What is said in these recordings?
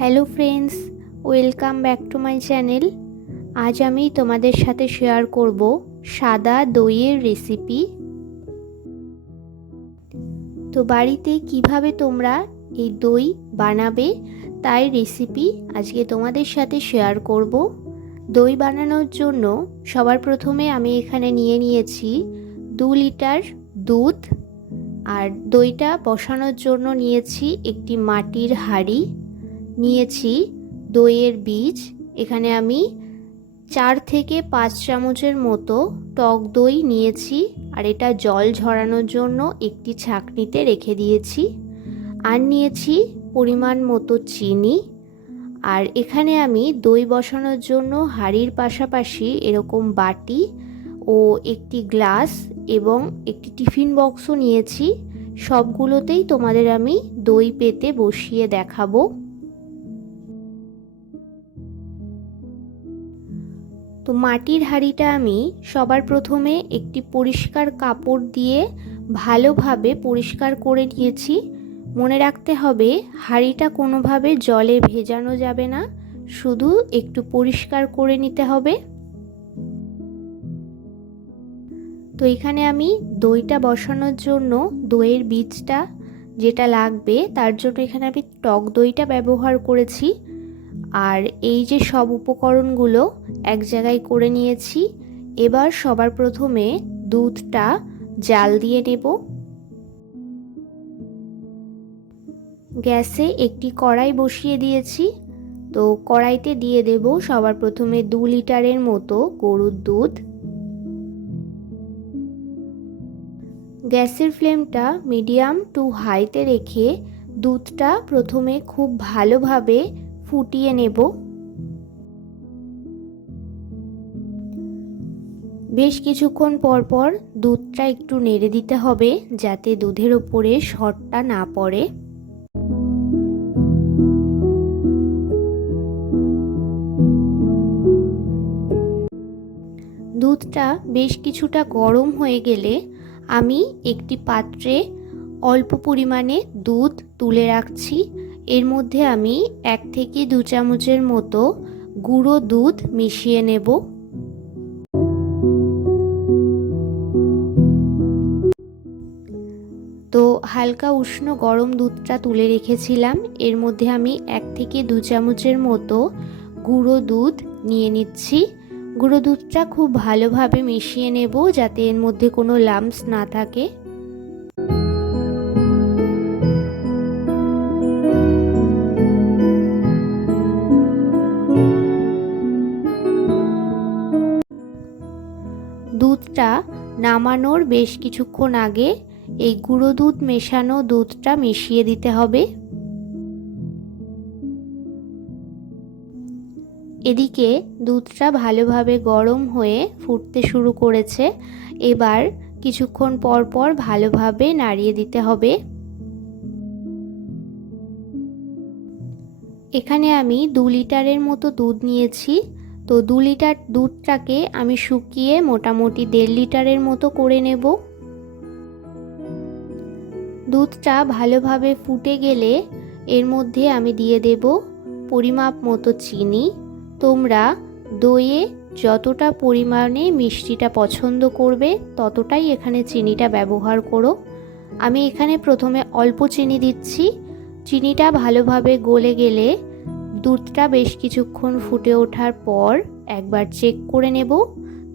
Hello friends, welcome back to my channel. আজ আমি তোমাদের সাথে শেয়ার করব সাদা দইয়ের রেসিপি। তো বাড়িতে কিভাবে তোমরা এই দই বানাবে তাই রেসিপি আজকে তোমাদের সাথে শেয়ার করব। দই বানানোর জন্য সবার প্রথমে আমি এখানে নিয়ে নিয়েছি 2 লিটার দুধ, আর দইটা বসানোর জন্য নিয়েছি একটি মাটির হাঁড়ি, নিয়েছি দইয়ের বীজ। এখানে আমি 4 থেকে 5 চামচের মতো টক দই নিয়েছি, আর এটা জল ঝরানোর জন্য একটি ছাঁকনিতে রেখে দিয়েছি। আর নিয়েছি পরিমাণ মতো চিনি। আর এখানে আমি দই বসানোর জন্য হাঁড়ির পাশাপাশি এরকম বাটি ও একটি গ্লাস এবং একটি টিফিন বক্সও নিয়েছি। সবগুলোতেই তোমাদের আমি দই পেতে বসিয়ে দেখাবো। তো মাটির হাঁড়িটা আমি সবার প্রথমে একটি পরিষ্কার কাপড় দিয়ে ভালোভাবে পরিষ্কার করে নিয়েছি। মনে রাখতে হবে হাঁড়িটা কোনোভাবে জলে ভেজানো যাবে না, শুধু একটু পরিষ্কার করে নিতে হবে। তো এখানে আমি দইটা বসানোর জন্য দইয়ের বীজটা যেটা লাগবে তার জন্য এখানে আমি টক দইটা ব্যবহার করেছি। আর এই যে সব উপকরণগুলো এক জায়গায় করে নিয়েছি। এবার সবার প্রথমে দুধটা জাল দিয়ে নেব। গ্যাসে একটি কড়াই বসিয়ে দিয়েছি। তো কড়াইতে দিয়ে দেব সবার প্রথমে 2 লিটারের মতো গরুর দুধ। গ্যাসের ফ্লেমটা মিডিয়াম টু হাইতে রেখে দুধটা প্রথমে খুব ভালোভাবে ফুটিয়ে নেব। বেশ কিছুক্ষণ পর পর দুধটা একটু নেড়ে দিতে হবে যাতে দুধের ওপরে সরটা না পড়ে। দুধটা বেশ কিছুটা গরম হয়ে গেলে আমি একটি পাত্রে অল্প পরিমাণে দুধ তুলে রাখছি। এর মধ্যে আমি 1 থেকে 2 চামচের মতো গুঁড়ো দুধ মিশিয়ে নেব। তো হালকা উষ্ণ গরম দুধটা তুলে রেখেছিলাম, এর মধ্যে আমি 1 থেকে 2 চামচের মতো গুঁড়ো দুধ নিয়ে নিচ্ছি। গুঁড়ো দুধটা খুব ভালোভাবে মিশিয়ে নেব যাতে এর মধ্যে কোনো লাম্পস না থাকে। দুধটা নামানোর বেশ কিছুক্ষণ আগে এই গুঁড়ো দুধ মেশানো দুধটা মিশিয়ে দিতে হবে। এদিকে দুধটা ভালোভাবে গরম হয়ে ফুটতে শুরু করেছে। এবার কিছুক্ষণ পর পর ভালোভাবে নাড়িয়ে দিতে হবে। এখানে আমি 2 লিটারের মতো দুধ নিয়েছি। তো 2 লিটার দুধটাকে আমি শুকিয়ে মোটামুটি 1.5 লিটারের মতো করে নেব। দুধটা ভালোভাবে ফুটে গেলে এর মধ্যে আমি দিয়ে দেব পরিমাপ মতো চিনি। তোমরা দইয়ে যতটা পরিমাণে মিষ্টিটা পছন্দ করবে ততটাই এখানে চিনিটা ব্যবহার করো। আমি এখানে প্রথমে অল্প চিনি দিচ্ছি। চিনিটা ভালোভাবে গলে গেলে দুধটা বেশ কিছুক্ষণ ফুটে ওঠার পর একবার চেক করে নেব।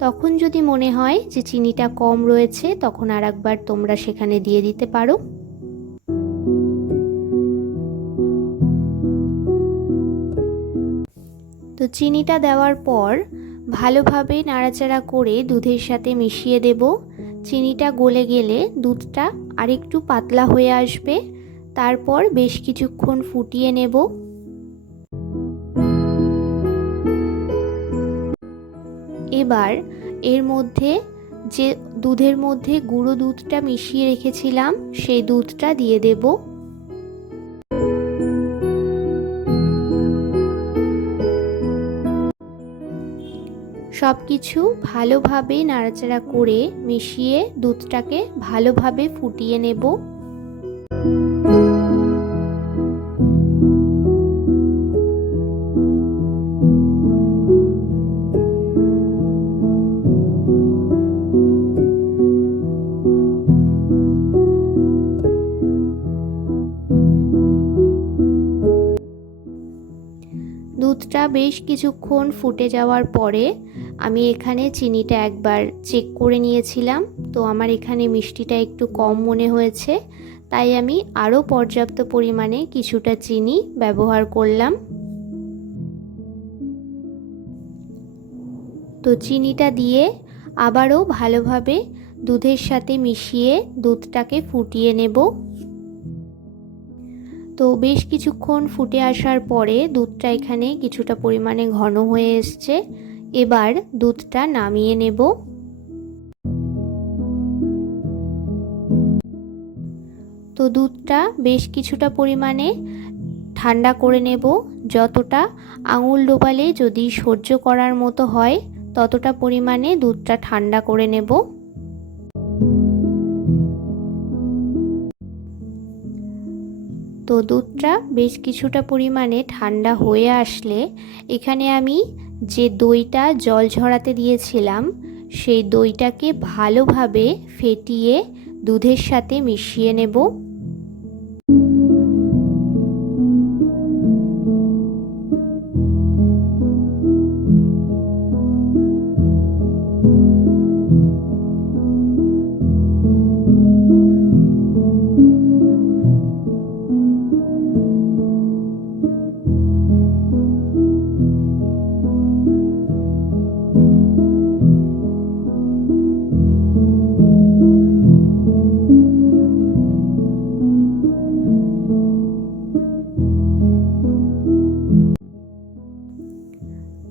তখন যদি মনে হয় যে চিনিটা কম রয়েছে তখন আর একবার তোমরা সেখানে দিয়ে দিতে পারো। তো চিনিটা দেওয়ার পর ভালোভাবে নাড়াচাড়া করে দুধের সাথে মিশিয়ে দেব। চিনিটা গলে গেলে দুধটা আরেকটু পাতলা হয়ে আসবে। তারপর বেশ কিছুক্ষণ ফুটিয়ে নেব। এবার এর মধ্যে যে দুধের মধ্যে গুঁড়ো দুধটা মিশিয়ে রেখেছিলাম সেই দুধটা দিয়ে দেব। সব কিছু ভালোভাবে নাড়াচাড়া করে মিশিয়ে দুধটাকে ভালোভাবে ফুটিয়ে নেব। দুধটা বেশ কিছুক্ষণ ফুটে যাওয়ার পরে আমি এখানে চিনিটা একবার চেক করে নিয়েছিলাম। তো আমার এখানে মিষ্টিটা একটু কম মনে হয়েছে, তাই আমি আরও পর্যাপ্ত পরিমাণে কিছুটা চিনি ব্যবহার করলাম। তো চিনিটা দিয়ে আবারও ভালোভাবে দুধের সাথে মিশিয়ে দুধটাকে ফুটিয়ে নেব। তো বেশ কিছুক্ষণ ফুটে আসার পরে দুধটা এখানে কিছুটা পরিমাণে ঘন হয়ে এসছে। এবার দুধটা নামিয়ে নেব। তো দুধটা বেশ কিছুটা পরিমাণে ঠান্ডা করে নেব। যতটা আঙুল ডোবালে যদি সহ্য করার মতো হয় ততটা পরিমাণে দুধটা ঠান্ডা করে নেব। তো দুধটা বেশ কিছুটা পরিমাণে ঠান্ডা হয়ে আসলে এখানে আমি যে দইটা জল ঝরাতে দিয়েছিলাম সেই দইটাকে ভালোভাবে ফেটিয়ে দুধের সাথে মিশিয়ে নেব।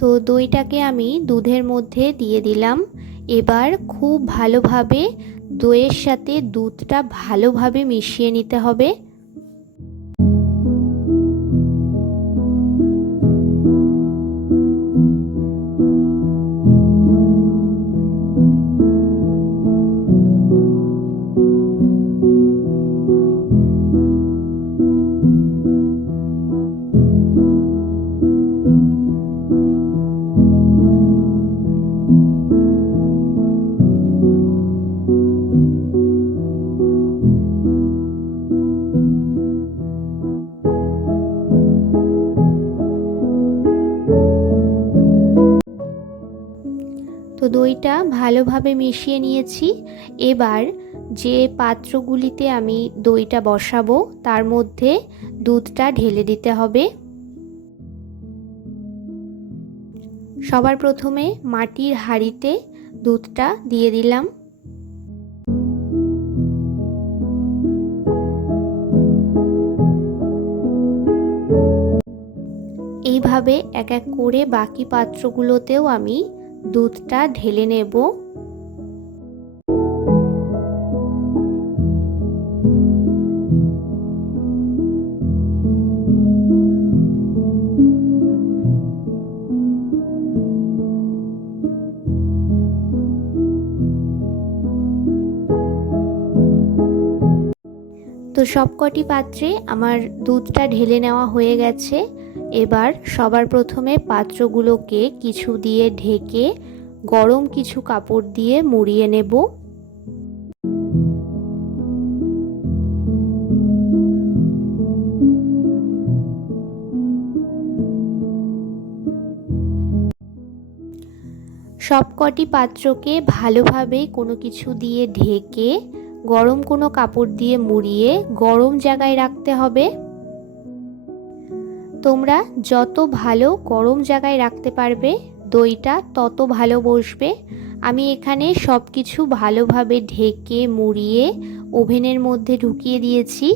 তো দইটাকে আমি দুধের মধ্যে দিয়ে দিলাম। এবার খুব ভালোভাবে দইয়ের সাথে দুধটা ভালোভাবে মিশিয়ে নিতে হবে। তো দইটা ভালোভাবে মিশিয়ে নিয়েছি। এবার যে পাত্রগুলিতে আমি দইটা বসাবো তার মধ্যে দুধটা ঢেলে দিতে হবে। সবার প্রথমে মাটির হাঁড়িতে দুধটা দিয়ে দিলাম। এইভাবে এক এক করে বাকি পাত্রগুলোতেও আমি দুধটা ঢেলে নেব। তো সবকটি পাত্রে আমার দুধটা ঢেলে নেওয়া হয়ে গেছে। এবার সবার প্রথমে পাত্রগুলোকে কিছু দিয়ে ঢেকে গরম কিছু কাপড় দিয়ে মুড়িয়ে নেব। সবকটি পাত্রকে ভালোভাবে কোনো কিছু দিয়ে ঢেকে গরম কোনো কাপড় দিয়ে মুড়িয়ে গরম জায়গায় রাখতে হবে। তোমরা যত ভালো গরম জায়গায় রাখতে পারবে দইটা তত ভালো বসবে। আমি এখানে সব কিছু ভালোভাবে ঢেকে মুড়িয়ে ওভেনের মধ্যে ঢুকিয়ে দিয়েছি।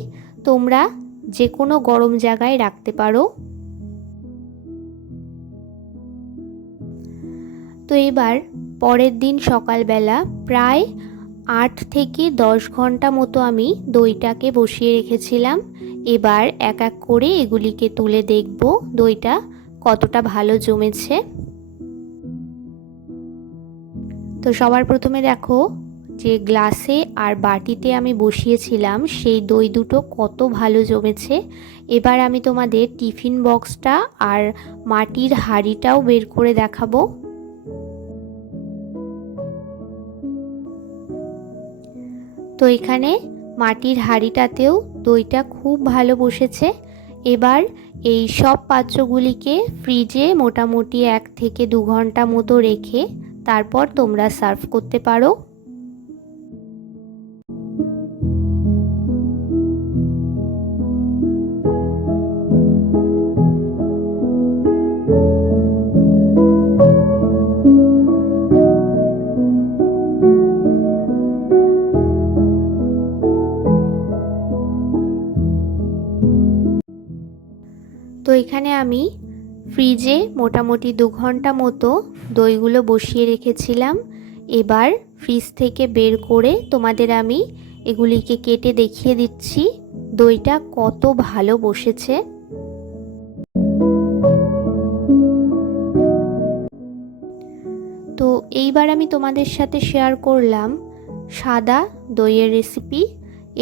তোমরা যে কোনো গরম জায়গায় রাখতে পারো। তো এবার পরের দিন সকালবেলা প্রায় 8 থেকে 10 ঘন্টা মতো আমি দইটাকে বসিয়ে রেখেছিলাম। এবার এক এক করে এগুলিকে তুলে দেখব দইটা কতটা ভালো জমেছে। তো সবার প্রথমে দেখো যে গ্লাসে আর বাটিতে আমি বসিয়েছিলাম সেই দই দুটো কত ভালো জমেছে। এবার আমি তোমাদের টিফিন বক্সটা আর মাটির হাঁড়িটাও বের করে দেখাবো। তো এখানে মাটির হাঁড়িটাতেও দইটা খুব ভালো বসেছে। এবার এই সব পাত্রগুলিকে ফ্রিজে মোটামুটি 1 থেকে 2 ঘন্টা মতো রেখে তারপর তোমরা সার্ভ করতে পারো। তো এখানে আমি ফ্রিজে মোটামুটি 2 ঘন্টা মতো দইগুলো বসিয়ে রেখেছিলাম। এবার ফ্রিজ থেকে বের করে তোমাদের আমি এগুলিকে কেটে দেখিয়ে দিচ্ছি দইটা কত ভালো বসেছে। তো এইবার আমি তোমাদের সাথে শেয়ার করলাম সাদা দইয়ের রেসিপি।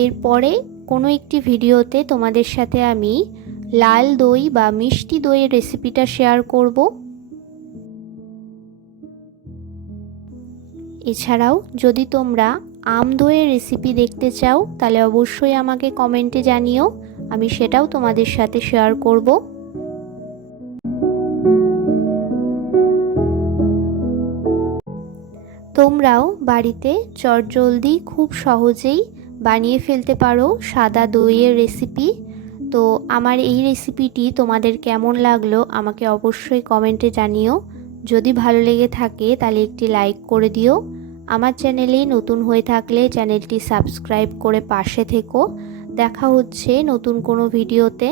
এরপরে কোনো একটি ভিডিওতে তোমাদের সাথে আমি লাল দই বা মিষ্টি দইয়ের রেসিপিটা শেয়ার করব। এছাড়াও যদি তোমরা আম দইয়ের রেসিপি দেখতে চাও তাহলে অবশ্যই আমাকে কমেন্টে জানিও, আমি সেটাও তোমাদের সাথে শেয়ার করব। তোমরাও বাড়িতে চটজলদি খুব সহজেই বানিয়ে ফেলতে পারো সাদা দইয়ের রেসিপি। তো আমার এই রেসিপিটি তোমাদের কেমন লাগলো আমাকে অবশ্যই কমেন্টে জানিও। যদি ভালো লেগে থাকে তাহলে একটি লাইক করে দিও। আমার চ্যানেলে নতুন হয়ে থাকলে চ্যানেলটি সাবস্ক্রাইব করে পাশে থেকো। দেখা হচ্ছে নতুন কোনো ভিডিওতে।